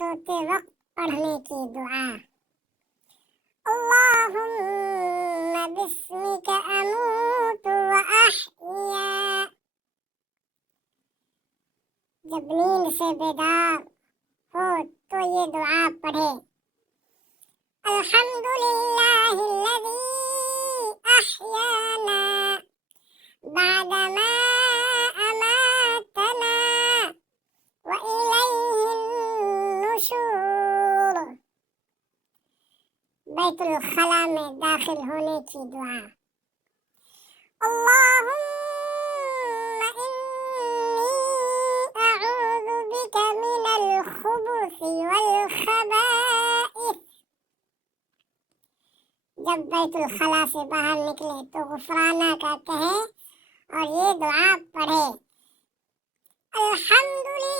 सोते वक्त पढ़ने की दुआ। अल्लाहुम्मा बिस्मिका अमूतु व अहया। जब नींद से बेदार हो तो ये दुआ पढ़े। अल्हम्दुलिल्लाहिल्लज़ी अहयाना बअदमा अमातना व इलैहिन नुशूर। बैतुल खला में दाखिल होने की दुआ। अल्लाहुम्मा इन्नी अऊज़ु बिका मिनल खुबुसी वल खबाइस। जब बैतुल खला से बाहर निकले तो गुफराना का कहे और ये दुआ पढ़े। अल्हम्दुलिल्लाह